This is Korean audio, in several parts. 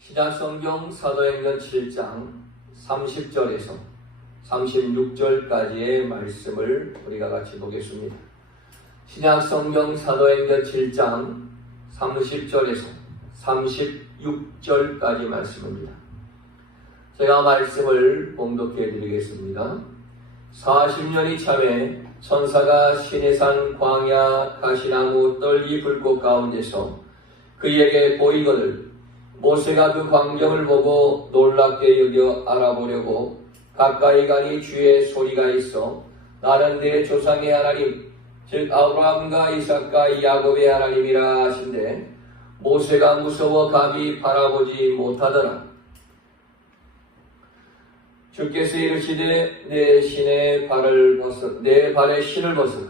신약성경 사도행전 7장 30절에서 36절까지의 말씀을 우리가 같이 보겠습니다. 신약성경 사도행전 7장 30절에서 36절까지 말씀입니다. 제가 말씀을 봉독해 드리겠습니다. 40년이 참에 천사가 시내산 광야 가시나무 떨기 불꽃 가운데서 그에게 보이거늘 모세가 그 광경을 보고 놀랍게 여겨 알아보려고 가까이 가니 주의 소리가 있어 나는 내 조상의 하나님 즉 아브라함과 이삭과 야곱의 하나님이라 하신대 모세가 무서워 감히 바라보지 못하더라. 주께서 이르시되 내 발에 신을 벗으라.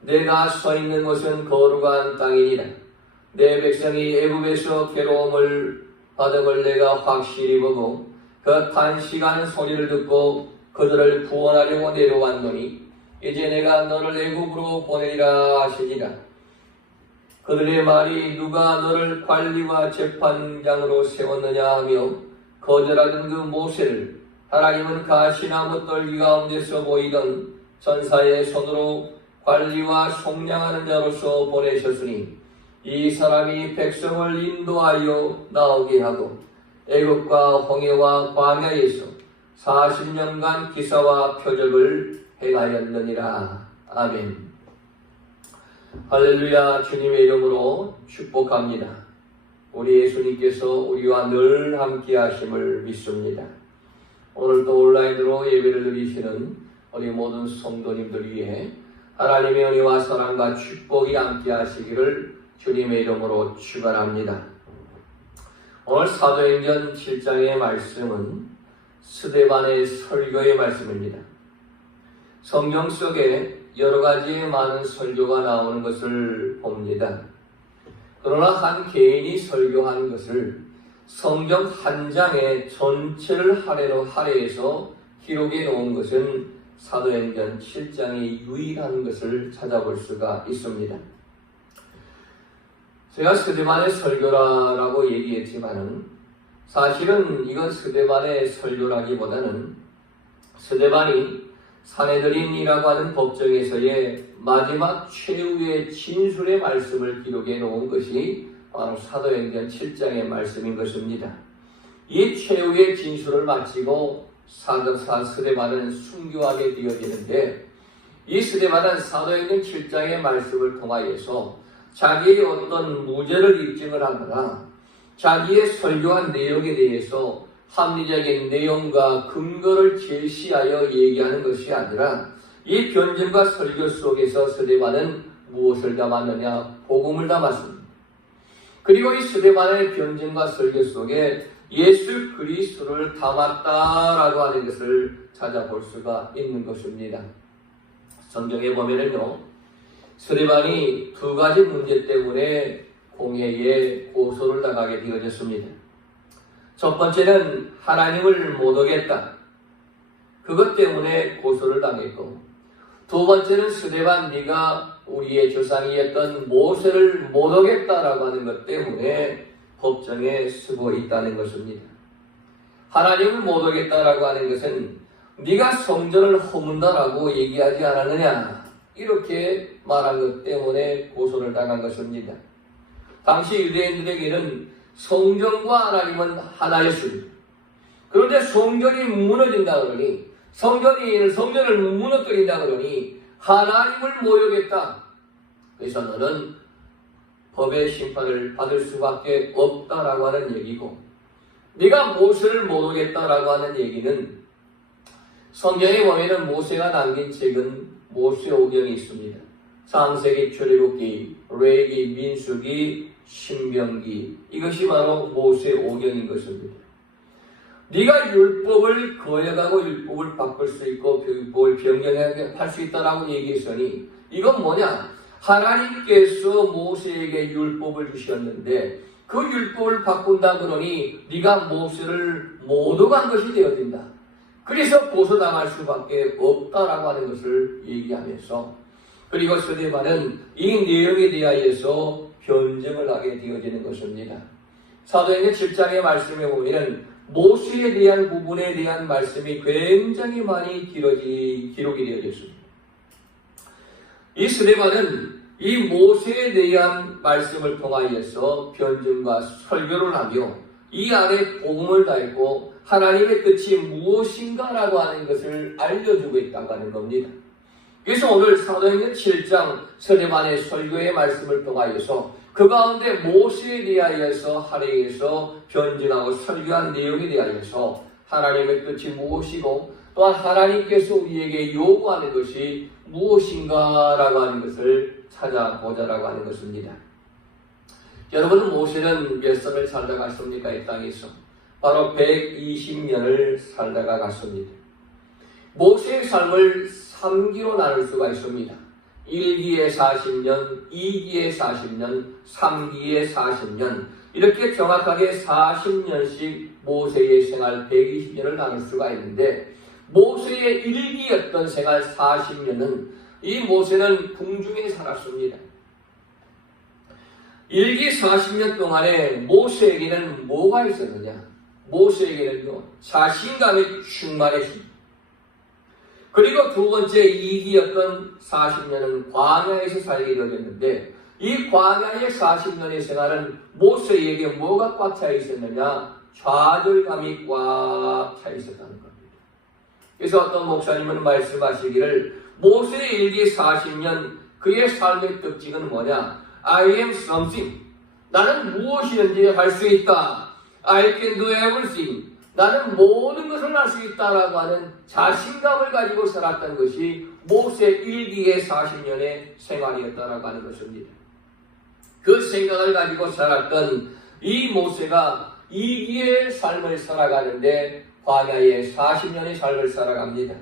내가 서 있는 곳은 거룩한 땅이니라. 내 백성이 애굽에서 괴로움을 받음을 내가 확실히 보고 그 탄식하는 소리를 듣고 그들을 구원하려고 내려왔노니 이제 내가 너를 애굽으로 보내리라 하시니라. 그들의 말이 누가 너를 관리와 재판장으로 세웠느냐 하며 거절하던 그 모세를 하나님은 가시나무 떨기 가운데서 보이던 천사의 손으로 관리와 속량하는 자로서 보내셨으니 이 사람이 백성을 인도하여 나오게 하고 애굽과 홍해와 광야에서 40년간 기사와 표적을 행하였느니라. 아멘. 할렐루야. 주님의 이름으로 축복합니다. 우리 예수님께서 우리와 늘 함께 하심을 믿습니다. 오늘도 온라인으로 예배를 드리시는 우리 모든 성도님들 위해 하나님의 은혜와 사랑과 축복이 함께 하시기를 주님의 이름으로 축원합니다. 오늘 사도행전 7장의 말씀은 스데반의 설교의 말씀입니다. 성경 속에 여러 가지 많은 설교가 나오는 것을 봅니다. 그러나 한 개인이 설교한 것을 성경 한 장의 전체를 할애해서 기록해 놓은 것은 사도행전 7장이 유일한 것을 찾아볼 수가 있습니다. 제가 스데반의 설교라고 얘기했지만은 사실은 이건 스데반의 설교라기보다는 스데반이 산헤드린이라고 하는 법정에서의 마지막 최후의 진술의 말씀을 기록해 놓은 것이 바로 사도행전 7장의 말씀인 것입니다. 이 최후의 진술을 마치고 스데반은 순교하게 되어지는데 이 스데반은 사도행전 7장의 말씀을 통하여서 자기의 어떤 무죄를 입증을 하거나 자기의 설교한 내용에 대해서 합리적인 내용과 근거를 제시하여 얘기하는 것이 아니라 이 변증과 설교 속에서 스데반은 무엇을 담았느냐? 복음을 담았습니다. 그리고 이 스데반의 변증과 설교 속에 예수 그리스도를 담았다라고 하는 것을 찾아볼 수가 있는 것입니다. 성경에 보면은요, 스데반이 두 가지 문제 때문에 공회에 고소를 당하게 되어졌습니다. 첫 번째는 하나님을 못 오겠다. 그것 때문에 고소를 당했고, 두 번째는 스데반 네가 우리의 조상이었던 모세를 못 오겠다라고 하는 것 때문에 법정에 서고 있다는 것입니다. 하나님을 못 오겠다라고 하는 것은 네가 성전을 허문다라고 얘기하지 않았느냐 이렇게 말한 것 때문에 고소를 당한 것입니다. 당시 유대인들에게는 성전과 하나님은 하나였습니다. 그런데 성전이 무너진다 그러니 성전을 무너뜨린다 그러니 하나님을 모욕했다. 그래서 너는 법의 심판을 받을 수밖에 없다라고 하는 얘기고, 네가 모세를 못 오겠다라고 하는 얘기는 성경에 보면은 모세가 남긴 책은 모세오경이 있습니다. 창세기, 출애굽기, 레위기, 민수기, 신명기, 이것이 바로 모세오경인 것입니다. 네가 율법을 거역하고 율법을 바꿀 수 있고 율법을 변경할 수 있다라고 얘기했으니 이건 뭐냐? 하나님께서 모세에게 율법을 주셨는데 그 율법을 바꾼다 그러니 네가 모세를 못 오간 것이 되어진다. 그래서 고소당할 수밖에 없다라고 하는 것을 얘기하면서, 그리고 스데반은 이 내용에 대하여서 변증을 하게 되어지는 것입니다. 사도행전 7장의 말씀에 보면 모세에 대한 부분에 대한 말씀이 굉장히 많이 기록이 되어져 있습니다. 이 스데반은 이 모세에 대한 말씀을 통하여서 변증과 설교를 하며 이 안에 복음을 다했고 하나님의 뜻이 무엇인가라고 하는 것을 알려주고 있다고 하는 겁니다. 그래서 오늘 사도행전 7장 스데반의 설교의 말씀을 통하여서 그 가운데 모세에 대하여서 할례에서 변증하고 설교한 내용에 대하여서 하나님의 뜻이 무엇이고 또한 하나님께서 우리에게 요구하는 것이 무엇인가라고 하는 것을 찾아보자라고 하는 것입니다. 여러분은 모세는 몇 살을 살다가 갔습니까? 이 땅에서 바로 120년을 살다가 갔습니다. 모세의 삶을 3기로 나눌 수가 있습니다. 1기에 40년, 2기에 40년, 3기에 40년 이렇게 정확하게 40년씩 모세의 생활 120년을 나눌 수가 있는데 모세의 1기였던 생활 40년은 이 모세는 궁중에 살았습니다. 1기 40년 동안에 모세에게는 뭐가 있었느냐? 모세에게는요, 자신감이 충만했습니다. 그리고 두 번째 2기였던 40년은 광야에서 살게 되었는데 이 광야의 40년의 생활은 모세에게 뭐가 꽉 차 있었느냐? 좌절감이 꽉 차 있었다는 겁니다. 그래서 어떤 목사님은 말씀하시기를 모세의 1기 40년 그의 삶의 특징은 뭐냐? I am something. 나는 무엇이든지 할 수 있다. I can do everything. 나는 모든 것을 할 수 있다라고 하는 자신감을 가지고 살았던 것이 모세 1기의 40년의 생활이었다라고 하는 것입니다. 그 생각을 가지고 살았던 이 모세가 2기의 삶을 살아가는데 광야의 40년의 삶을 살아갑니다.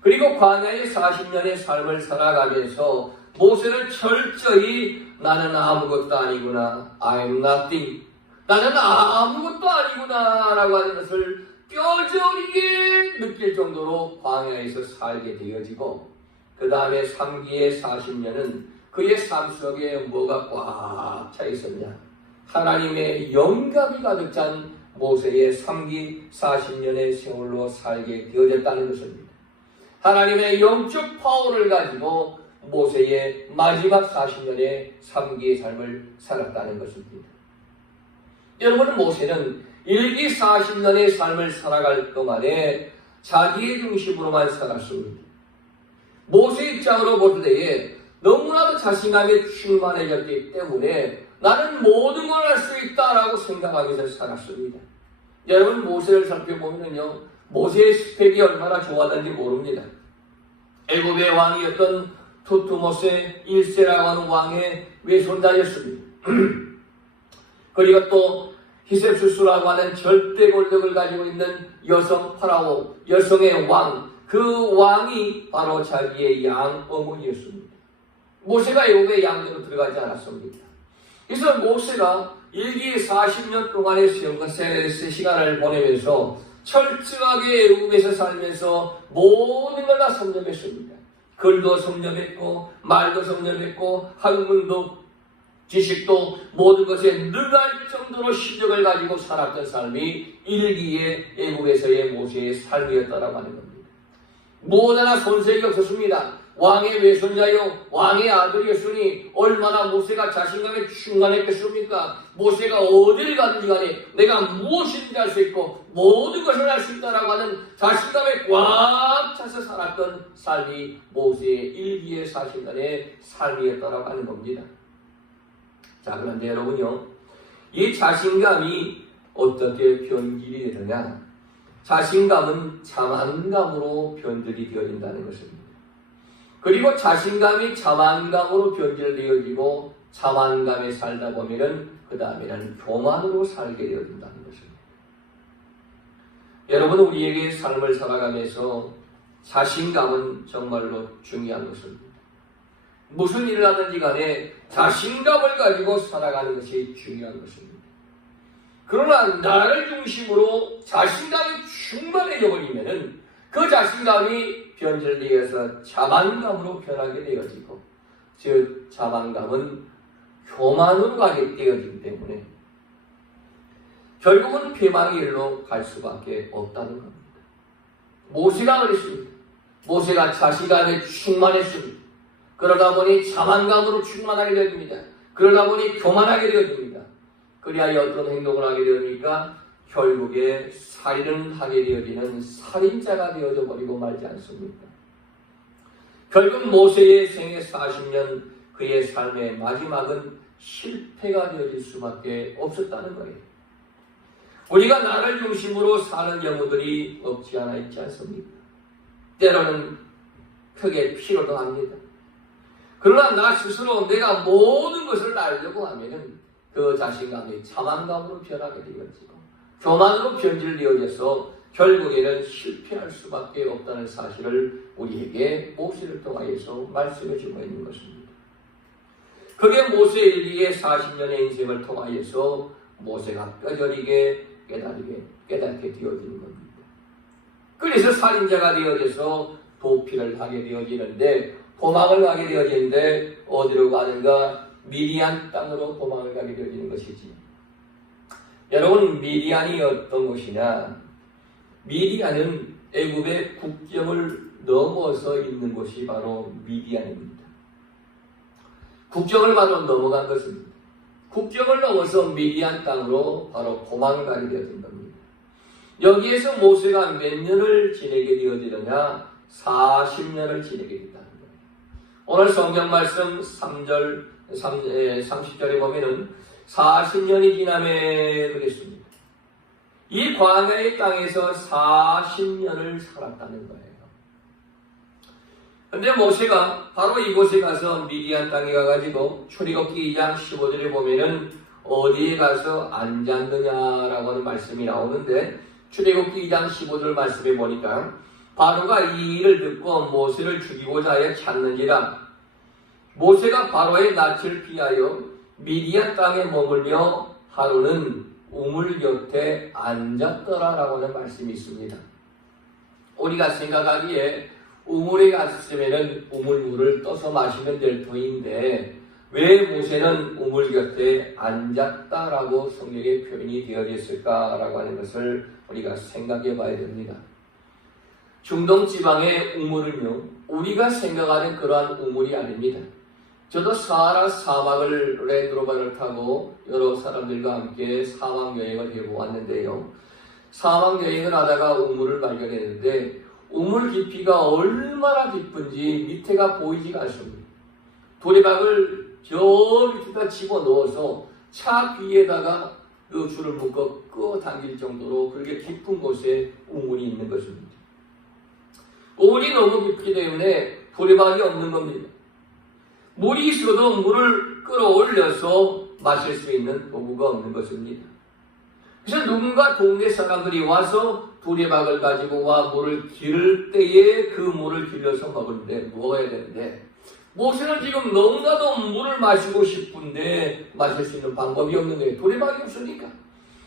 그리고 광야의 40년의 삶을 살아가면서 모세는 철저히 나는 아무것도 아니구나. I'm nothing. 나는 아무것도 아니구나 라고 하는 것을 뼈저리게 느낄 정도로 광야에서 살게 되어지고 그 다음에 3기의 40년은 그의 삶 속에 뭐가 꽉 차 있었냐? 하나님의 영감이 가득 찬 모세의 3기 40년의 세월로 살게 되어졌다는 것입니다. 하나님의 영적 파워를 가지고 모세의 마지막 40년의 3기의 삶을 살았다는 것입니다. 여러분, 모세는 1기 40년의 삶을 살아갈 동안에 자기의 중심으로만 살았습니다. 모세 입장으로 볼 때에 너무나도 자신감이 충만해졌기 때문에 나는 모든 걸 할 수 있다라고 생각하면서 살았습니다. 여러분, 모세를 살펴보면요, 모세의 스펙이 얼마나 좋았는지 모릅니다. 애굽의 왕이었던 투투모세 1세라고 하는 왕의 외손자였습니다. 그리고 또 히셉수스라고 하는 절대 권력을 가지고 있는 여성 파라오, 여성의 왕, 그 왕이 바로 자기의 양 어머니였습니다. 모세가 애굽의 양대로 들어가지 않았습니다. 그래서 모세가 1기 40년 동안의 시간을 보내면서 철저하게 애굽에서 살면서 모든 걸 다 섭렵했습니다. 글도 섭렵했고 말도 섭렵했고 학문도 지식도 모든 것에 능할 정도로 실력을 가지고 살았던 삶이 1기의 애굽에서의 모세의 삶이었다라고 하는 겁니다. 무엇 하나 손색이 없었습니다. 왕의 외손자요 왕의 아들이었으니 얼마나 모세가 자신감에 충만했겠습니까? 모세가 어디를 가든지 간에 내가 무엇이든지 할 수 있고 모든 것을 할 수 있다라고 하는 자신감에 꽉 차서 살았던 삶이 모세의 1기의 40년의 삶이었다라고 하는 겁니다. 자, 그런데 여러분요, 이 자신감이 어떻게 변질이 되느냐? 자신감은 자만감으로 변질이 되어진다는 것입니다. 그리고 자신감이 자만감으로 변질되어지고 자만감에 살다 보면은 그 다음에는 교만으로 살게 되어진다는 것입니다. 여러분, 우리에게 삶을 살아가면서 자신감은 정말로 중요한 것입니다. 무슨 일을 하든지 간에 자신감을 가지고 살아가는 것이 중요한 것입니다. 그러나 나를 중심으로 자신감이 충만해져 버리면은 그 자신감이 변질되어서 자만감으로 변하게 되어지고, 즉 자만감은 교만으로 가게 되어지기 때문에 결국은 패망의 일로 갈 수밖에 없다는 겁니다. 모세가 그랬습니다. 모세가 자신감에 충만했습니다. 그러다 보니 자만감으로 충만하게 되어집니다. 그러다 보니 교만하게 되어집니다. 그리하여 어떤 행동을 하게 되니까 결국에 살인을 하게 되어지는 살인자가 되어져 버리고 말지 않습니까? 결국 모세의 생애 40년 그의 삶의 마지막은 실패가 되어질 수밖에 없었다는 거예요. 우리가 나를 중심으로 사는 경우들이 없지 않아 있지 않습니까? 때로는 크게 필요도 합니다. 그러나 나 스스로 내가 모든 것을 알려고 하면은 그 자신감이 자만감으로 변하게 되어지고 교만으로 변질되어져서 결국에는 실패할 수밖에 없다는 사실을 우리에게 모세를 통하여서 말씀해 주고 있는 것입니다. 그게 모세 일기의 40년의 인생을 통하여서 모세가 뼈저리게 깨닫게 되어지는 겁니다. 그래서 살인자가 되어져서 도피를 하게 되어지는데 도망을 가게 되어지는데 어디로 가는가? 미디안 땅으로 도망을 가게 되어지는 것이지. 여러분, 미디안이 어떤 곳이냐? 미디안은 애굽의 국경을 넘어서 있는 곳이 바로 미디안입니다. 국경을 바로 넘어간 것입니다. 국경을 넘어서 미디안 땅으로 바로 도망을 가게 되어진 겁니다. 여기에서 모세가 몇 년을 지내게 되어지느냐? 40년을 지내게 됐다는 거예요. 오늘 성경 말씀 30절에 보면은 40년이 지남에 그랬습니다. 이 광야의 땅에서 40년을 살았다는 거예요. 근데 모세가 바로 이곳에 가서 미디안 땅에 가가지고 출애굽기 2장 15절에 보면은 어디에 가서 앉았느냐라고 하는 말씀이 나오는데 출애굽기 2장 15절 말씀에 보니까 바로가 이 일을 듣고 모세를 죽이고자 하여 찾는지라. 모세가 바로의 낯을 피하여 미디안 땅에 머물며 하루는 우물 곁에 앉았더라라고 하는 말씀이 있습니다. 우리가 생각하기에 우물에 갔으면 우물물을 떠서 마시면 될 터인데 왜 모세는 우물 곁에 앉았다라고 성경에 표현이 되어졌을까라고 하는 것을 우리가 생각해 봐야 됩니다. 중동 지방의 우물은요, 우리가 생각하는 그러한 우물이 아닙니다. 저도 사하라 사막을 랜드로버를 타고 여러 사람들과 함께 사막 여행을 해보았는데요. 사막 여행을 하다가 우물을 발견했는데 우물 깊이가 얼마나 깊은지 밑에가 보이지가 않습니다. 도리박을 저 밑에다 집어넣어서 차 뒤에다가 그 줄을 묶어 끌어당길 정도로 그렇게 깊은 곳에 우물이 있는 것입니다. 우물이 너무 깊기 때문에 도리박이 없는 겁니다. 물이 있어도 물을 끌어올려서 마실 수 있는 도구가 없는 것입니다. 그래서 누군가 동네 사람들이 와서 도리박을 가지고 와 물을 기를 때에 그 물을 길러서 먹어야 되는데 모세는 지금 너무나도 물을 마시고 싶은데 마실 수 있는 방법이 없는 거예요. 도리박이 없으니까.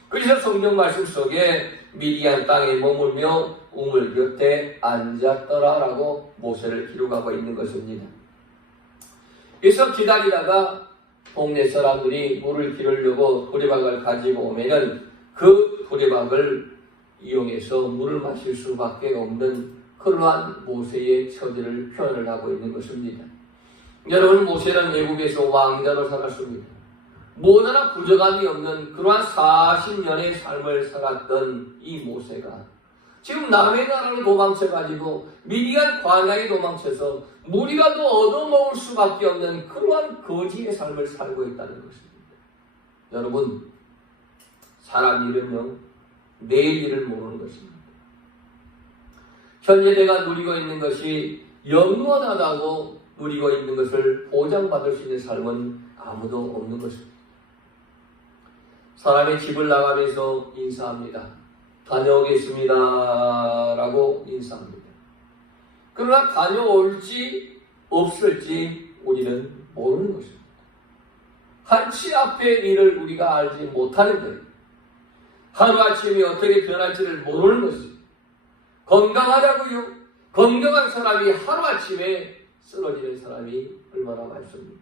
그래서 성경 말씀 속에 미디안 땅에 머물며 우물 곁에 앉았더라라고 모세를 기록하고 있는 것입니다. 그래서 기다리다가 동네 사람들이 물을 기르려고 도리박을 가지고 오면은 그 도리박을 이용해서 물을 마실 수밖에 없는 그러한 모세의 처지를 표현을 하고 있는 것입니다. 여러분, 모세는 애국에서 왕자로 살았습니다. 뭐나 부족함이 없는 그러한 40년의 삶을 살았던 이 모세가 지금 남의 나라로 도망쳐가지고 미디안 광야에 도망쳐서 물이라도 얻어먹을 수밖에 없는 그러한 거지의 삶을 살고 있다는 것입니다. 여러분, 사람 일은요, 내일 일을 모르는 것입니다. 현재 내가 누리고 있는 것이 영원하다고 누리고 있는 것을 보장받을 수 있는 삶은 아무도 없는 것입니다. 사람의 집을 나가면서 인사합니다. 다녀오겠습니다 라고 인사합니다. 그러나 다녀올지 없을지 우리는 모르는 것입니다. 한치 앞의 일을 우리가 알지 못하는 거예요. 하루아침에 어떻게 변할지를 모르는 것입니다. 건강하다고요? 건강한 사람이 하루아침에 쓰러지는 사람이 얼마나 많습니까?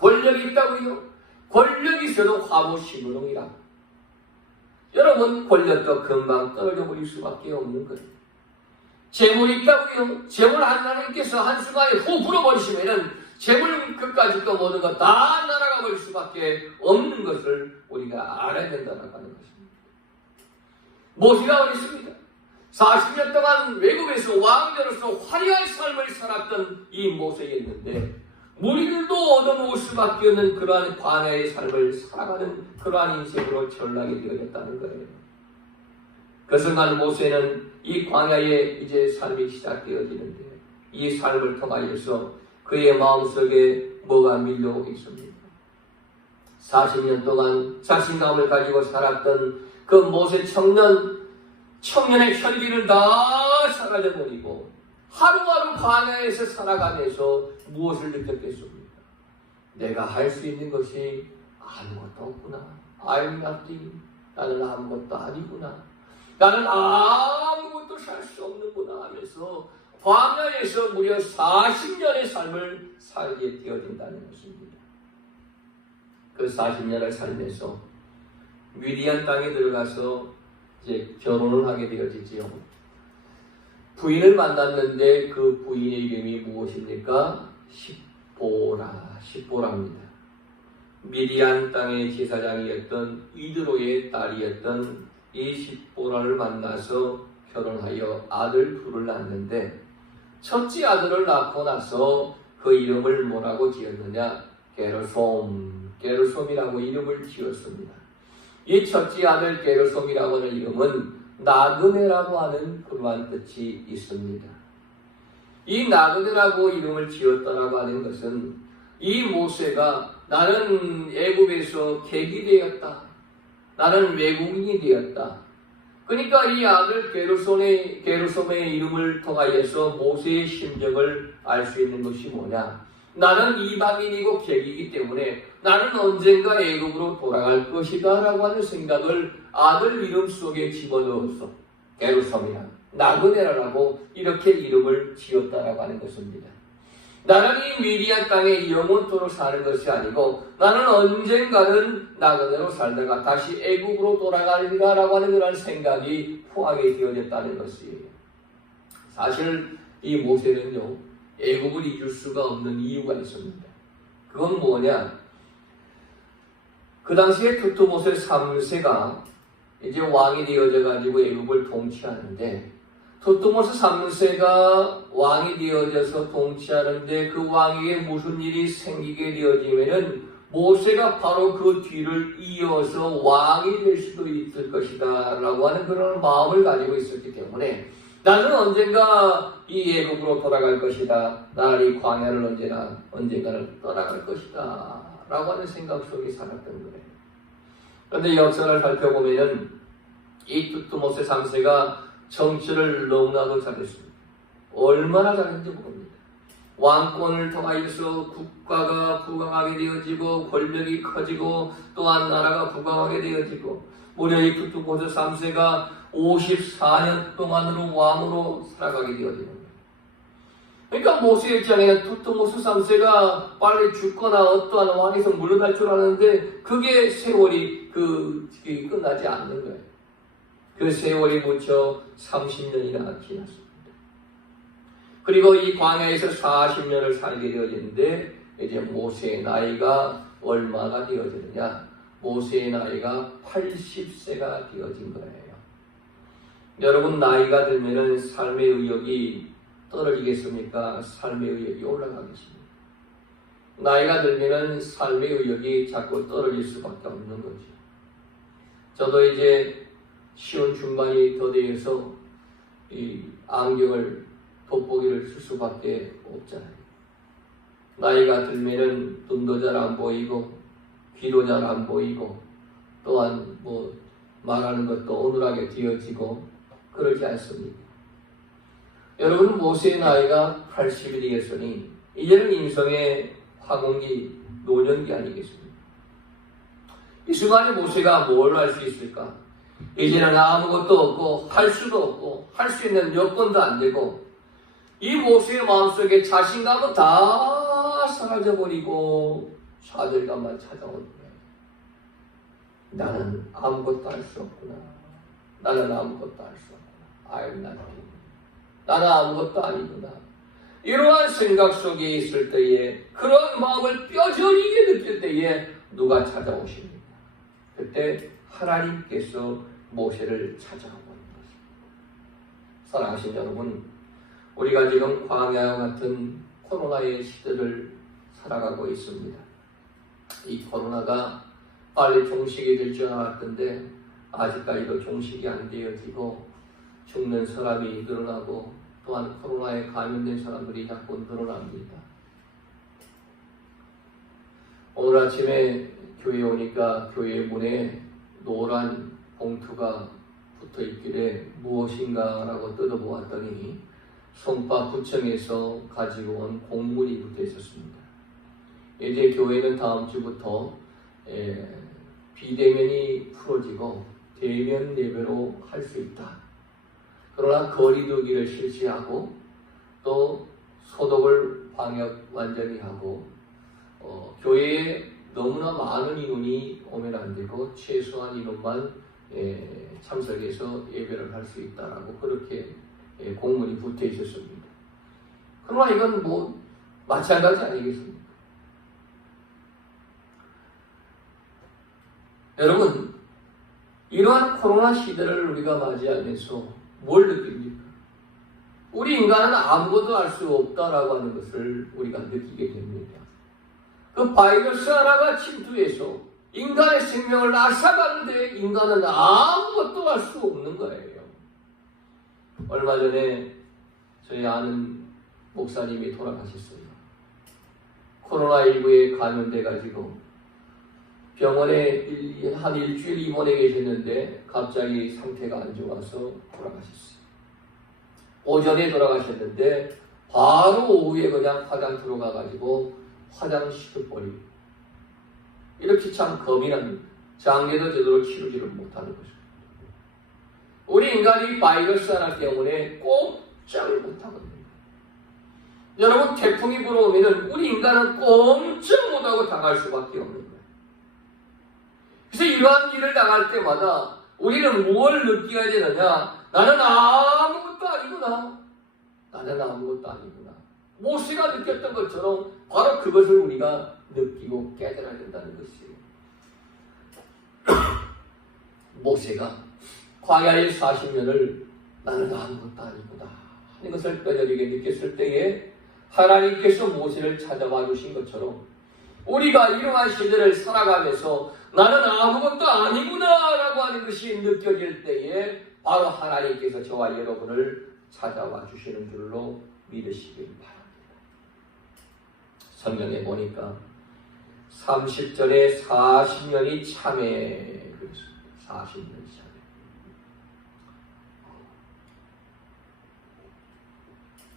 권력이 있다고요? 권력이 있어도 화무시무능이라고. 여러분, 권력도 금방 떨어져 버릴 수밖에 없는 거예요. 재물이 있다고요? 재물 하나님께서 한순간에 후 불어버리시면은 재물 끝까지 또 모든 것 다 날아가 버릴 수밖에 없는 것을 우리가 알아야 된다는 것입니다. 모세가 어딨습니까? 40년 동안 외국에서 왕자로서 화려한 삶을 살았던 이 모세였는데 무리들도 얻어먹을 수밖에 없는 그러한 광야의 삶을 살아가는 그러한 인생으로 전락이 되어졌다는 거예요. 그 순간 모세는 이 광야에 이제 삶이 시작되어지는데 이 삶을 통하여서 그의 마음속에 뭐가 밀려오고 있습니까? 40년 동안 자신감을 가지고 살았던 그 모세 청년의 혈기를 다 사라져버리고 하루하루 광야에서 살아가면서 무엇을 느꼈겠습니까? 내가 할 수 있는 것이 아무것도 없구나. I'm nothing. 나는 아무것도 아니구나. 나는 아무것도 살 수 없는구나 하면서 광야에서 무려 40년의 삶을 살게 되어진다는 것입니다. 그 40년을 살면서 미디안 땅에 들어가서 이제 결혼을 하게 되어지지요. 부인을 만났는데 그 부인의 이름이 무엇입니까? 십보라입니다. 미디안 땅의 제사장이었던 이드로의 딸이었던 이 십보라를 만나서 결혼하여 아들 둘을 낳는데 첫째 아들을 낳고 나서 그 이름을 뭐라고 지었느냐? 게르솜이라고 이름을 지었습니다. 이 첫째 아들 게르솜이라고 하는 이름은 나그네라고 하는 그러한 뜻이 있습니다. 이 나그네라고 이름을 지었다라고 하는 것은 이 모세가 나는 애굽에서 객이 되었다. 나는 외국인이 되었다. 그러니까 이 아들 게르솜의 이름을 통하여서 모세의 심정을 알 수 있는 것이 뭐냐? 나는 이방인이고 객이기 때문에 나는 언젠가 애굽으로 돌아갈 것이다 라고 하는 생각을 아들 이름 속에 집어넣어서 게르솜이라 나그네라고 이렇게 이름을 지었다라고 하는 것입니다. 나는 이 미디안 땅에 영원토록 사는 것이 아니고 나는 언젠가는 나그네로 살다가 다시 애굽으로 돌아가리라 라고 하는 그런 생각이 포함이 되어졌다는 것이에요. 사실 이 모세는요 애굽을 잊을 수가 없는 이유가 있습니다. 그건 뭐냐? 그 당시에 투투모세 3세가 이제 왕이 되어져 가지고 애굽을 통치하는데 투투모세 3세가 왕이 되어져서 통치하는데 그 왕에게 무슨 일이 생기게 되어지면은 모세가 바로 그 뒤를 이어서 왕이 될 수도 있을 것이다 라고 하는 그런 마음을 가지고 있었기 때문에 나는 언젠가 이 애굽으로 돌아갈 것이다. 나는 이 광야를 언젠가는 떠나갈 것이다 라고 하는 생각 속에 살았던 거예요. 그런데 역사를 살펴보면 이 투투모세 3세가 정치를 너무나도 잘했습니다. 얼마나 잘했는지 모릅니다. 왕권을 통하여서 국가가 부강하게 되어지고 권력이 커지고 또한 나라가 부강하게 되어지고 무려 이 투투모세 3세가 54년 동안으로 왕으로 살아가게 되어지는 거예요. 그러니까 모세 입장에는 투투모세 3세가 빨리 죽거나 어떠한 왕에서 물러날 줄 아는데 그게 세월이 끝나지 않는 거예요. 그 세월이 무려 30년이나 지났습니다. 그리고 이 광야에서 40년을 살게 되어지는데 이제 모세의 나이가 얼마가 되어지느냐? 모세의 나이가 80세가 되어진 거예요. 여러분 나이가 들면은 삶의 의욕이 떨어지겠습니까? 삶의 의욕이 올라가겠습니까? 나이가 들면은 삶의 의욕이 자꾸 떨어질 수밖에 없는 거죠. 저도 이제 시온 중반이 더 되어서 이 안경을 돋보기를 쓸 수밖에 없잖아요. 나이가 들면은 눈도 잘 안 보이고 귀도 잘 안 보이고 또한 말하는 것도 어눌하게 되어지고 그러지 않습니까? 여러분 모세의 나이가 80이 되겠으니 이제는 인생의 황혼기 노년기 아니겠습니까? 이 순간에 모세가 뭘 할 수 있을까? 이제는 아무것도 없고 할 수도 없고 할 수 있는 여건도 안 되고 이 모세의 마음속에 자신감은 다 사라져버리고 좌절감만 찾아오는 거예요. 나는 아무것도 할 수 없구나. 나는 아무것도 할 수 없구나. I'm nothing. 나는 아무것도 아니구나. 이러한 생각 속에 있을 때에, 그런 마음을 뼈저리게 느낄 때에 누가 찾아오십니까? 그때 하나님께서 모세를 찾아오는 것입니다. 사랑하신 여러분, 우리가 지금 광야와 같은 코로나의 시대를 살아가고 있습니다. 이 코로나가 빨리 종식이 될 줄 알았던데 아직까지도 종식이 안 되어지고 죽는 사람이 늘어나고 또한 코로나에 감염된 사람들이 자꾸 늘어납니다. 오늘 아침에 교회에 오니까 교회 문에 노란 봉투가 붙어 있길래 무엇인가 라고 뜯어보았더니 송파구청에서 가지고 온 공문이 붙어 있었습니다. 이제 교회는 다음 주부터 비대면이 풀어지고 대면 예배로 할 수 있다. 그러나 거리두기를 실시하고 또 소독을 방역 완전히 하고 교회에 너무나 많은 인원이 오면 안 되고 최소한 인원만 참석해서 예배를 할 수 있다라고 그렇게 공문이 붙어 있었습니다. 그러나 이건 뭐 마찬가지 아니겠습니까? 여러분, 이러한 코로나 시대를 우리가 맞이하면서 뭘 느낍니까? 우리 인간은 아무것도 할 수 없다라고 하는 것을 우리가 느끼게 됩니다. 그 바이러스 하나가 침투해서 인간의 생명을 앗아가는데 인간은 아무것도 할 수 없는 거예요. 얼마 전에 저희 아는 목사님이 돌아가셨어요. 코로나19에 감염돼가지고 병원에 한 일주일 입원해 계셨는데 갑자기 상태가 안 좋아서 돌아가셨어요. 오전에 돌아가셨는데 바로 오후에 그냥 화장 들어가가지고 화장시켜버리고 이렇게 참 거민한 장례도 제대로 치르지를 못하는 것입니다. 우리 인간이 바이러스 하나 때문에 꼼짝을 못하거든요. 여러분, 태풍이 불어오면 우리 인간은 꼼짝 못하고 당할 수밖에 없는 거예요. 그래서 이러한 일을 당할 때마다 우리는 뭘 느껴야 되느냐? 나는 아무것도 아니구나. 나는 아무것도 아니구나. 모세가 느꼈던 것처럼 바로 그것을 우리가 느끼고 깨달아야 된다는 것이에요. 모세가 광야의 40년을 나는 아무것도 아니구나 하는 것을 뼈저리게 느꼈을 때에 하나님께서 모세를 찾아와 주신 것처럼 우리가 이러한 시대를 살아가면서 나는 아무것도 아니구나 라고 하는 것이 느껴질 때에 바로 하나님께서 저와 여러분을 찾아와 주시는 줄로 믿으시길 바랍니다. 성경에 보니까 30절에 40년이 참에 그랬습니다. 40년이 참에.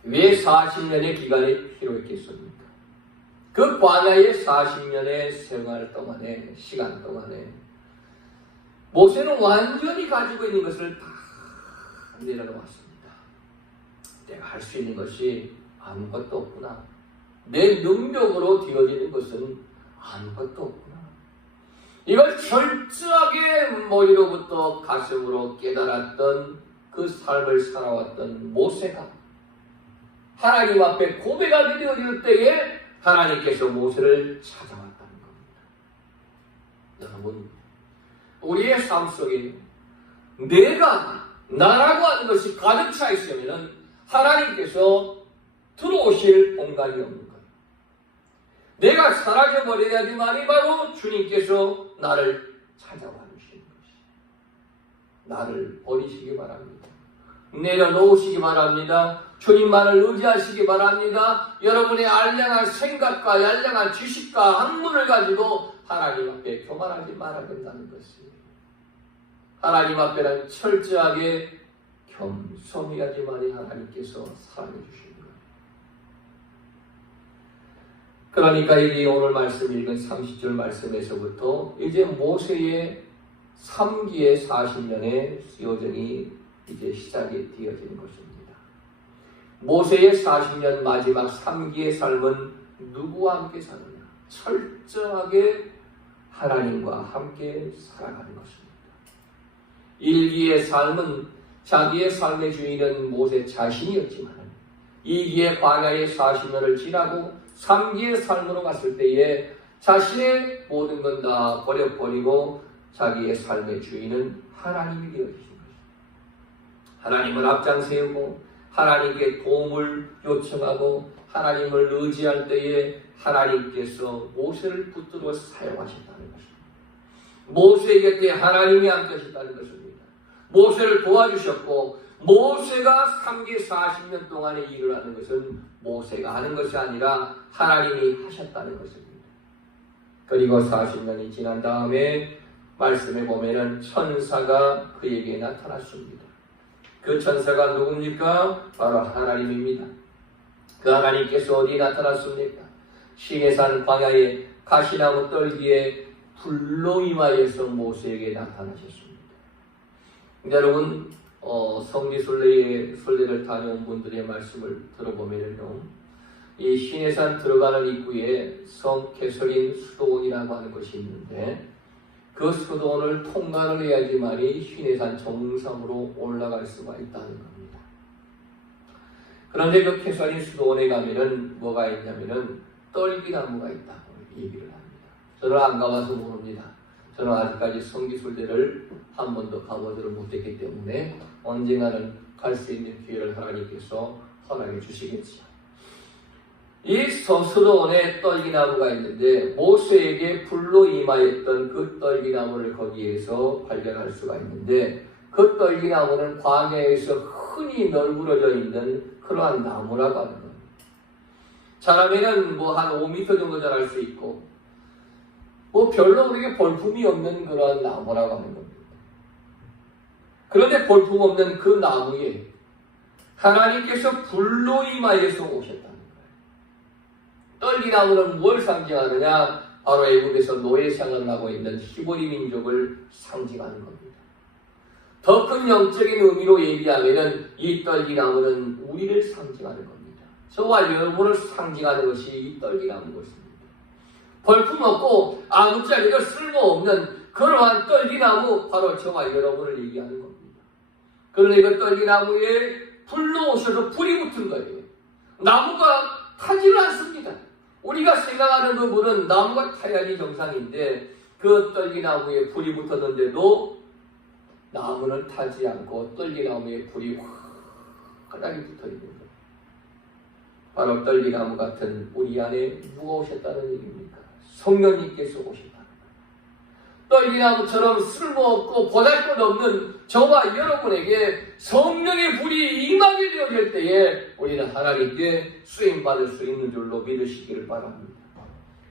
왜 40년의 기간이 필요했겠습니까? 그 광야의 40년의 생활 동안에, 시간 동안에 모세는 완전히 가지고 있는 것을 다 내려놓았습니다. 내가 할 수 있는 것이 아무것도 없구나. 내 능력으로 되어지는 것은 아무것도 없구나. 이걸 철저하게 머리로부터 가슴으로 깨달았던 그 삶을 살아왔던 모세가 하나님 앞에 고백하게 되어질 때에 하나님께서 모세를 찾아왔다는 겁니다. 여러분, 우리의 삶 속에 나라고 하는 것이 가득 차 있으면 하나님께서 들어오실 공간이 없는 거예요. 내가 사라져버려야지만이 바로 주님께서 나를 찾아와 주시는 것이에요. 나를 버리시기 바랍니다. 내려놓으시기 바랍니다. 주님만을 의지하시기 바랍니다. 여러분의 알량한 생각과 알량한 지식과 학문을 가지고 하나님 앞에 교만하지 말아야 된다는 것이에요. 하나님 앞에는 철저하게 겸손해야지만이 하나님께서 사랑해 주시는 거예요. 그러니까 이제 오늘 말씀 읽은 30절 말씀에서부터 이제 모세의 3기의 40년의 여정이 이제 시작이 되어지는 것입니다. 모세의 40년 마지막 3기의 삶은 누구와 함께 사느냐? 철저하게 하나님과 함께 살아가는 것입니다. 일기의 삶은 자기의 삶의 주인은 모세 자신이었지만 이기의 광야의 40년을 지나고 3기의 삶으로 갔을 때에 자신의 모든 건 다 버려버리고 자기의 삶의 주인은 하나님이 되어주신 것입니다. 하나님을 앞장 세우고 하나님께 도움을 요청하고 하나님을 의지할 때에 하나님께서 모세를 붙들어 사용하셨다는 것입니다. 모세 곁에 하나님이 앉으셨다는 것입니다. 모세를 도와주셨고 모세가 3기 40년 동안의 일을 하는 것은 모세가 하는 것이 아니라 하나님이 하셨다는 것입니다. 그리고 40년이 지난 다음에 말씀에 보면은 천사가 그에게 나타났습니다. 그 천사가 누굽니까? 바로 하나님입니다. 그 하나님께서 어디 나타났습니까? 시내산 광야의 가시나무 떨기에 불로 임하여서 모세에게 나타나셨습니다. 여러분 성지순례를 다녀온 분들의 말씀을 들어보면요, 이 시내산 들어가는 입구에 성 캐서린 수도원이라고 하는 것이 있는데 그 수도원을 통과를 해야지만이 시내산 정상으로 올라갈 수가 있다는 겁니다. 그런데 그 캐서린 수도원에 가면은 뭐가 있냐면은 떨기나무가 있다고 얘기를 합니다. 저는 안 가봐서 모릅니다. 저는 아직까지 성지순례를 한 번도 가보지를 못했기 때문에 언젠가는 갈 수 있는 기회를 하나님께서 허락해 주시겠죠. 이 수도원에 떨기나무가 있는데 모세에게 불로 임하였던 그 떨기나무를 거기에서 발견할 수가 있는데 그 떨기나무는 광야에서 흔히 널브러져 있는 그러한 나무라고 하는 겁니다. 자라면은 한 5m 정도 자랄 수 있고 별로 우리에게 볼품이 없는 그러한 나무라고 하는 겁니다. 그런데 볼품 없는 그 나무에 하나님께서 불로 임하여서 오셨다는 거예요. 떨기나무는 무엇을 상징하느냐? 바로 애국에서 노예상을 하고 있는 히브리 민족을 상징하는 겁니다. 더 큰 영적인 의미로 얘기하면 이 떨기나무는 우리를 상징하는 겁니다. 저와 여러분을 상징하는 것이 이 떨기나무인 것입니다. 볼품 없고 아무짝에도 쓸모없는 그러한 떨기나무, 바로 저와 여러분을 얘기하는 겁니다. 그런데 그 떨기나무에 불로 오셔서 불이 붙은 거예요. 나무가 타지를 않습니다. 우리가 생각하는 그 불은 나무가 타야지 정상인데 그 떨기나무에 불이 붙었는데도 나무는 타지 않고 떨기나무에 불이 화끈하게 붙어있는 거예요. 바로 떨기나무 같은 우리 안에 누가 오셨다는 얘기입니까? 성령님께서 오셨다는 거예요. 떨기나무처럼 쓸모없고 보잘것없는 저와 여러분에게 성령의 불이 임하게 되어질 때에 우리는 하나님께 쓰임받을 수 있는 줄로 믿으시기를 바랍니다.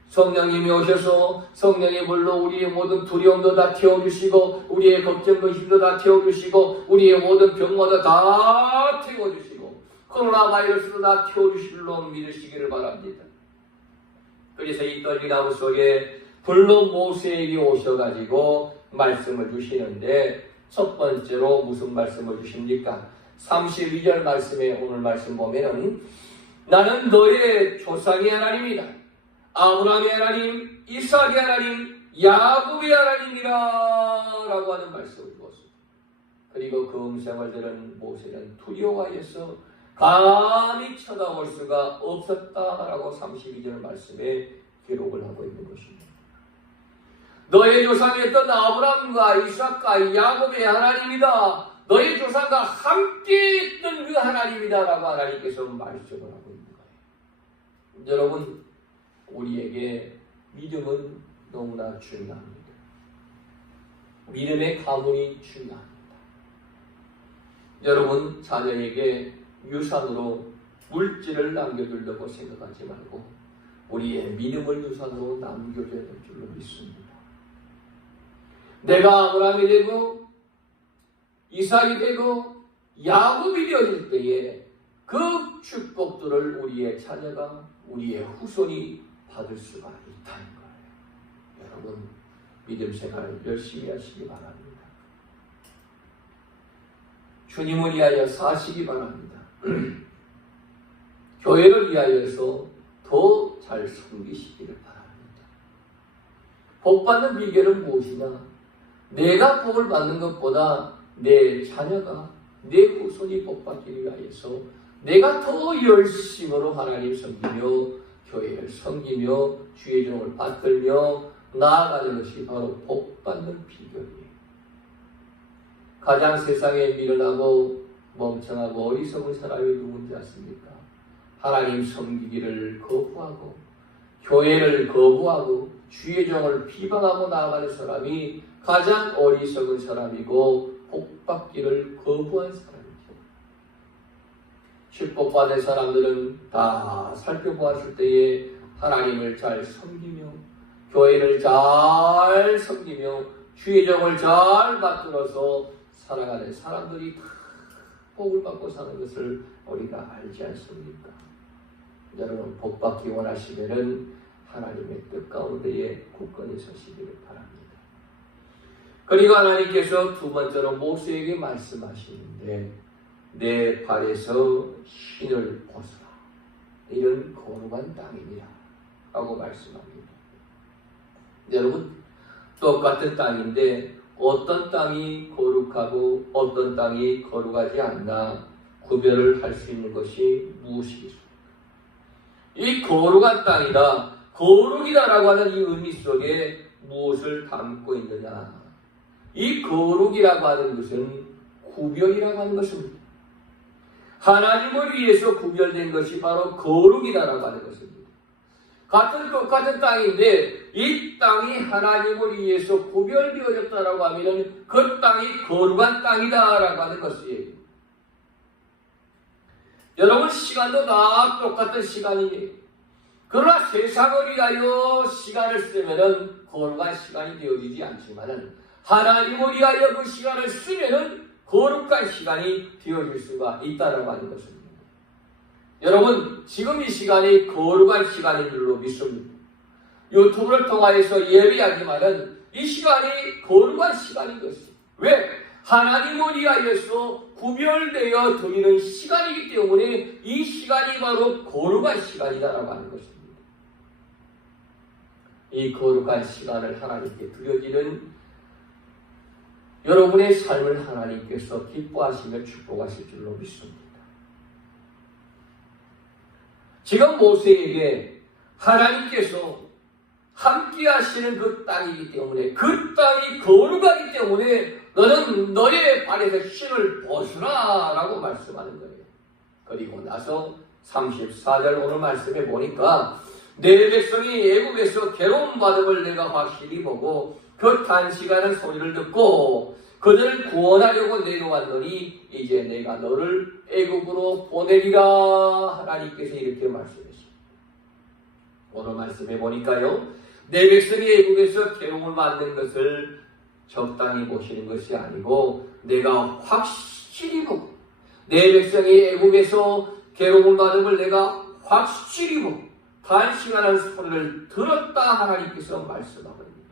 성령님이 오셔서 성령의 불로 우리의 모든 두려움도 다 태워주시고 우리의 걱정도 힘도 다 태워주시고 우리의 모든 병마다 다 태워주시고 코로나 바이러스도 다 태워주실 줄로 믿으시기를 바랍니다. 그래서 이 떨기나무 속에 불로 모세에게 오셔가지고 말씀을 주시는데 첫 번째로 무슨 말씀을 주십니까? 32절 말씀에 오늘 말씀 보면은 나는 너의 조상의 하나님이다. 아브라함의 하나님, 이삭의 하나님, 야곱의 하나님이라 라고 하는 말씀을 주었습니다. 그리고 그 음성을 들은 모세는 두려워하여서 감히 쳐다볼 수가 없었다라고 32절 말씀에 기록을 하고 있는 것입니다. 너의 조상이었던 아브라함과 이삭과 야곱의 하나님이다. 너의 조상과 함께 있던 그 하나님이다 라고 하나님께서 말씀을 하고 있는 거예요. 여러분, 우리에게 믿음은 너무나 중요합니다. 믿음의 가문이 중요합니다. 여러분, 자녀에게 유산으로 물질을 남겨주려고 생각하지 말고 우리의 믿음을 유산으로 남겨줘야 될 줄로 믿습니다. 내가 아브라함이 되고 이삭이 되고 야곱이 되어질 때에 그 축복들을 우리의 자녀가 우리의 후손이 받을 수가 있다는 거예요. 여러분, 믿음 생활 열심히 하시기 바랍니다. 주님을 위하여 사시기 바랍니다. 교회를 위하여서 더 잘 섬기시기를 바랍니다. 복 받는 비결은 무엇이냐? 내가 복을 받는 것보다 내 자녀가, 내 후손이 복 받기 위하여서 내가 더 열심으로 하나님 섬기며 교회를 섬기며 주의 종을 받들며 나아가는 것이 바로 복 받는 비결이에요. 가장 세상에 미련하고 멍청하고 어리석은 사람이 누군지 아십니까? 하나님 섬기기를 거부하고 교회를 거부하고 주의 종을 비방하고 나아가는 사람이 가장 어리석은 사람이고 복받기를 거부한 사람이죠. 축복받은 사람들은 다 살펴보았을 때에 하나님을 잘 섬기며 교회를 잘 섬기며 주의 종을 잘 받들어서 살아가는 사람들이 다 복을 받고 사는 것을 우리가 알지 않습니까? 여러분, 복받기 원하시면은 하나님의 뜻 가운데에 굳건히 서시기를 바랍니다. 그리고 하나님께서 두 번째로 모세에게 말씀하시는데 내 발에서 신을 벗어라. 이는 거룩한 땅이니라 하고 말씀합니다. 여러분, 똑같은 땅인데 어떤 땅이 거룩하고 어떤 땅이 거룩하지 않나 구별을 할 수 있는 것이 무엇이겠습니까? 이 거룩한 땅이다, 거룩이다라고 하는 이 의미 속에 무엇을 담고 있느냐? 이 거룩이라고 하는 것은 구별이라고 하는 것입니다. 하나님을 위해서 구별된 것이 바로 거룩이다라고 하는 것입니다. 똑같은 땅인데 이 땅이 하나님을 위해서 구별되어졌다라고 하면 그 땅이 거룩한 땅이다라고 하는 것이에요. 여러분, 시간도 다 똑같은 시간이에요. 그러나 세상을 위하여 시간을 쓰면은 거룩한 시간이 되어지지 않지만은 하나님을 위하여 그 시간을 쓰면은 거룩한 시간이 되어질 수가 있다라고 하는 것입니다. 여러분, 지금 이 시간이 거룩한 시간인 줄로 믿습니다. 유튜브를 통하여서 예배하지만은 이 시간이 거룩한 시간인 것입니다. 왜? 하나님을 위하여서 구별되어 드리는 시간이기 때문에 이 시간이 바로 거룩한 시간이다라고 하는 것입니다. 이 거룩한 시간을 하나님께 드려지는 여러분의 삶을 하나님께서 기뻐하시며 축복하실 줄로 믿습니다. 지금 모세에게 하나님께서 함께 하시는 그 땅이기 때문에 그 땅이 거룩하기 때문에 너는 너의 발에서 신을 벗으라 라고 말씀하는 거예요. 그리고 나서 34절 오늘 말씀해 보니까 내 백성이 애굽에서 괴로움 받음을 내가 확실히 보고 그 단시간의 소리를 듣고 그들을 구원하려고 내려왔더니 이제 내가 너를 애굽으로 보내리라. 하나님께서 이렇게 말씀했습니다. 오늘 말씀해 보니까요, 내 백성이 애굽에서 괴로움을 받는 것을 적당히 보시는 것이 아니고 내가 확실히 보고 내 백성이 애굽에서 괴로움을 받음을 내가 확실히 보고 단시간의 소리를 들었다. 하나님께서 말씀하고 있습니다.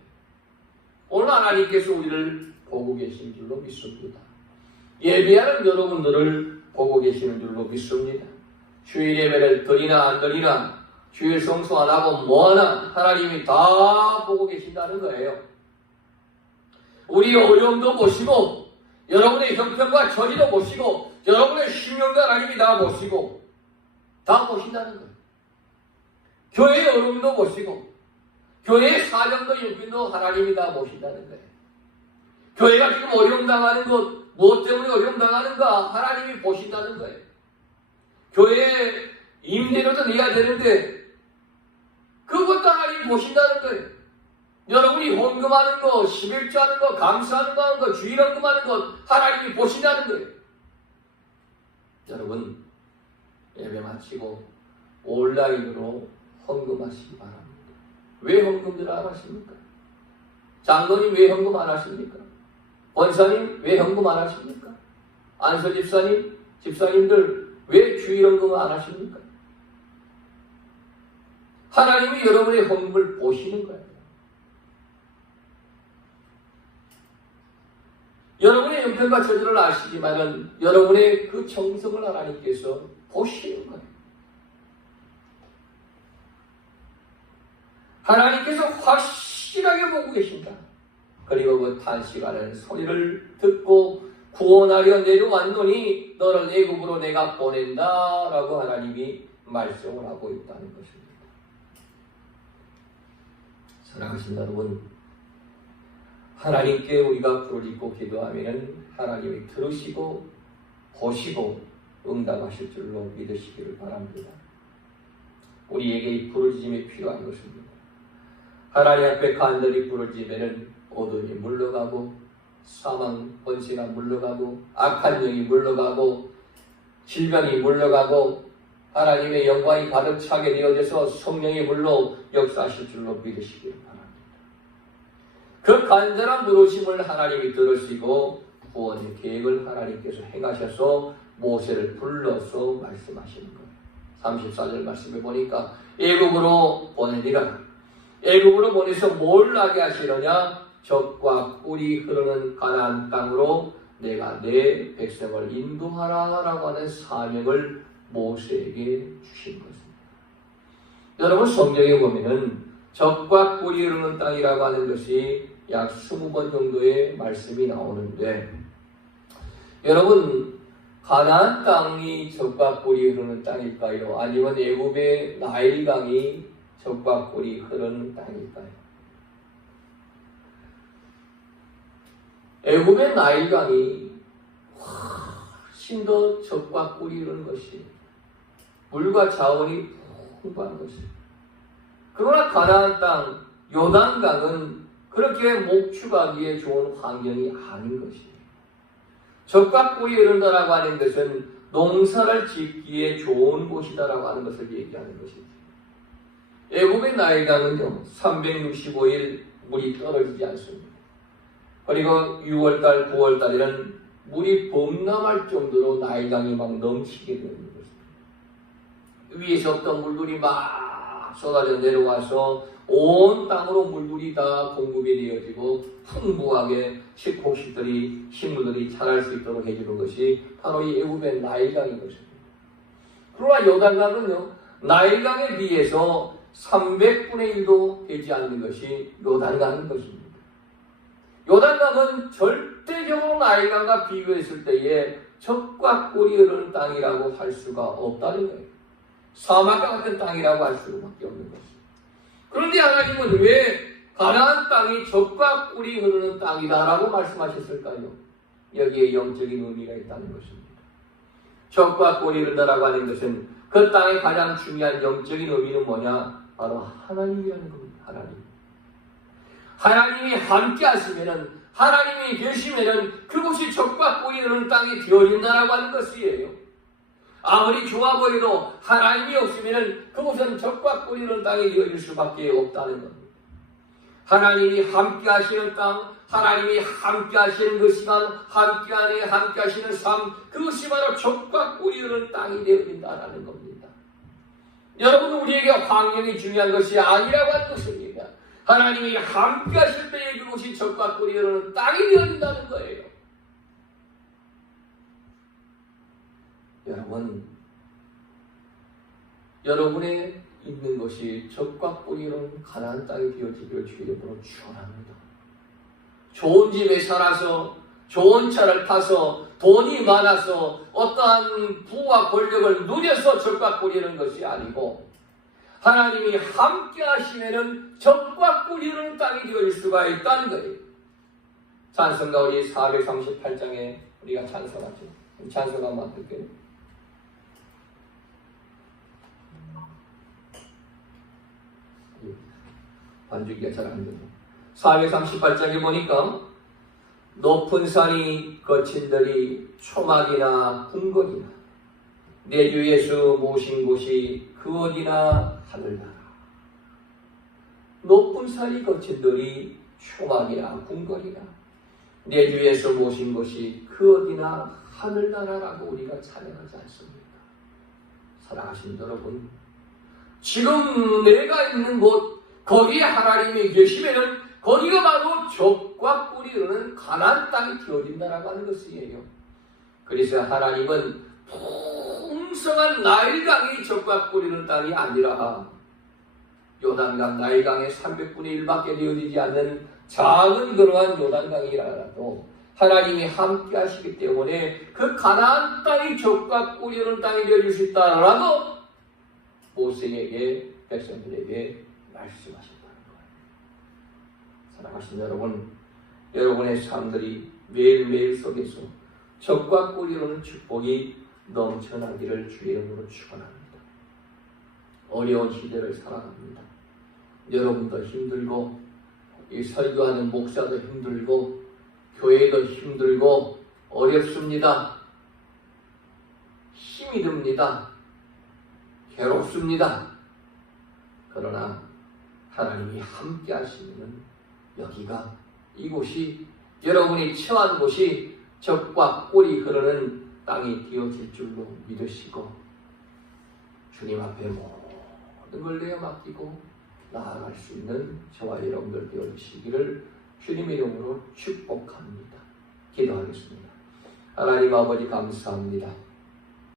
오늘 하나님께서 우리를 보고 계신 줄로 믿습니다. 예배하는 여러분들을 보고 계시는 줄로 믿습니다. 주일 예배를 드리나 안 드리나 주일 성수 안 하고 뭐하나 하나님이 다 보고 계신다는 거예요. 우리 어려움도 보시고 여러분의 형편과 처지도 보시고 여러분의 심령도 하나님이 다 보시고 다 보신다는 거예요. 교회의 어려움도 보시고 교회의 사정도 형편도 하나님이 다 보신다는 거예요. 교회가 지금 어려움 당하는 것, 무엇 때문에 어려움 당하는가 하나님이 보신다는 거예요. 교회에 임대료도 내야 되는데 그것도 하나님이 보신다는 거예요. 여러분이 헌금하는 거, 11조 하는 거, 감사하는 거 하는 거, 주일 헌금하는 것 하나님이 보신다는 거예요. 여러분, 예배 마치고 온라인으로 헌금하시기 바랍니다. 왜 헌금들 안 하십니까? 장로님 왜 헌금 안 하십니까? 권사님 왜 헌금 안 하십니까? 안서 집사님, 집사님들 왜 주일 헌금 안 하십니까? 하나님이 여러분의 헌금을 보시는 거예요. 여러분의 형편과 처지를 아시지만은 여러분의 그 정성을 하나님께서 보시는 거예요. 하나님께서 확실하게 보고 계신다. 그리고 그 탄식하는 소리를 듣고 구원하려 내려왔노니 너를 애굽으로 내가 보낸다 라고 하나님이 말씀을 하고 있다는 것입니다. 사랑하신 여러분, 하나님께 우리가 부르짖고 기도하면 하나님이 들으시고 보시고 응답하실 줄로 믿으시기를 바랍니다. 우리에게 이 부르짖음이 필요한 것입니다. 하나님 앞에 간절히 부르짖으면 어둠이 물러가고 사망 권세가 물러가고 악한 영이 물러가고 질병이 물러가고 하나님의 영광이 가득 차게 되어져서 성령이 물러 역사하실 줄로 믿으시기를 바랍니다. 그 간절한 부르심을 하나님이 들으시고 구원의 계획을 하나님께서 행하셔서 모세를 불러서 말씀하시는 거예요. 34절 말씀을 보니까 애굽으로 보내니라. 애굽으로 보내서 뭘 하게 하시느냐? 젖과 꿀이 흐르는 가나안 땅으로 내가 내 백성을 인도하라 라고 하는 사명을 모세에게 주신 것입니다. 여러분, 성경에 보면은 젖과 꿀이 흐르는 땅이라고 하는 것이 약 20번 정도의 말씀이 나오는데, 여러분, 가나안 땅이 젖과 꿀이 흐르는 땅일까요? 아니면 애굽의 나일강이 젖과 꿀이 흐르는 땅일까요? 애굽의 나일강이 훨씬 더 젖과 꿀이 흐르는 것이, 물과 자원이 풍부한 것입니다. 그러나 가나안 땅 요단강은 그렇게 목축하기에 좋은 환경이 아닌 것입니다. 젖과 꿀이 흐른다라고 하는 것은 농사를 짓기에 좋은 곳이다라고 하는 것을 얘기하는 것입니다. 애굽의 나일강은요 365일 물이 떨어지지 않습니다. 그리고 6월달, 9월달에는 물이 범람할 정도로 나일강이 막 넘치게 되는 것입니다. 위에서부터 물들이 막 쏟아져 내려와서 온 땅으로 물들이 다 공급이 되어지고 풍부하게 식물들이 자랄 수 있도록 해주는 것이 바로 이 애굽의 나일강인 것입니다. 그러나 요단강은요 나일강에 비해서 300분의 1도 되지 않는 것이 요단강인 것입니다. 요단강은 절대적으로 나일강과 비교했을 때에 젖과 꿀이 흐르는 땅이라고 할 수가 없다는 거예요. 사막과 같은 땅이라고 할 수밖에 없는 것입니다. 그런데 하나님은 왜 가나안 땅이 젖과 꿀이 흐르는 땅이다라고 말씀하셨을까요? 여기에 영적인 의미가 있다는 것입니다. 젖과 꿀이 흐른다라고 하는 것은 그 땅의 가장 중요한 영적인 의미는 뭐냐? 바로 하나님이라는 겁니다. 하나님이 함께 하시면은, 하나님이 계시면은 그곳이 젖과 꿀이 흐르는 땅이 되어진다라고 하는 것이에요. 아무리 좋아 보여도 하나님이 없으면은 그곳은 젖과 꿀이 흐르는 땅이 되어질 수밖에 없다는 겁니다. 하나님이 함께 하시는 땅, 하나님이 함께 하시는 그 시간, 함께 하시는 삶, 그것이 바로 젖과 꿀이 흐르는 땅이 되어진다라는 겁니다. 여러분, 우리에게 환경이 중요한 것이 아니라고 하는 것입니다. 하나님이 함께 하실 때에 그곳이 젖과 꿀이 흐르는 땅이 되어진다는 거예요. 여러분의 있는 것이 젖과 꿀이 흐르는 가나안 땅이 되어지기를 주의 이름으로 축원합니다. 좋은 집에 살아서, 좋은 차를 타서, 돈이 많아서, 어떠한 부와 권력을 누려서 젖과 꿀이 흐르는 것이 아니고, 하나님이 함께 하시면은 젖과 꿀이 흐르는 땅이 되어질 수가 있다는 거예요. 찬송가 우리 438장에 우리가 찬송하죠. 찬송가 한번 할게요. 반주기가 잘 안 되고 438장에 보니까 높은 산이 거친들이 초막이나 궁궐이나 내 주 예수 모신 곳이 그 어디나 하늘나라. 높은 산이 거친들이 초막이나 궁궐이나 내 주 예수 모신 곳이 그 어디나 하늘나라라고 우리가 찬양하지 않습니까? 사랑하신 여러분, 지금 내가 있는 곳 거기에 하나님이 계시면은 거기가 바로 젖과 꿀이 흐르는 가나안 땅이 되어진다라고 하는 것이에요. 그래서 하나님은 풍성한 나일강이 젖과 꿀이 흐르는 땅이 아니라 요단강, 나일강의 300분의 1밖에 되어지지 않는 작은 그러한 요단강이라도 하나님이 함께 하시기 때문에 그 가나안 땅이 적과 꿀이 흐르는 땅이 되어줄 수 있다라고 모세에게, 백성들에게 말씀하셨다는 거예요. 사랑하신 여러분, 여러분의 삶들이 매일매일 속에서 적과 꿀이 흐르는 축복이 넘쳐나기를 주의 이름으로 축원합니다. 어려운 시대를 살아갑니다. 여러분도 힘들고, 이 설교하는 목사도 힘들고, 교회도 힘들고 어렵습니다. 힘이 듭니다. 괴롭습니다. 그러나 하나님이 함께 하시는 여기가, 이곳이, 여러분이 처한 곳이 적과 꿀이 흐르는 땅이 되어질 줄로 믿으시고 주님 앞에 모든 걸 내어 맡기고 나아갈 수 있는 저와 여러분들 되어주시기를 주님의 이름으로 축복합니다. 기도하겠습니다. 하나님 아버지 감사합니다.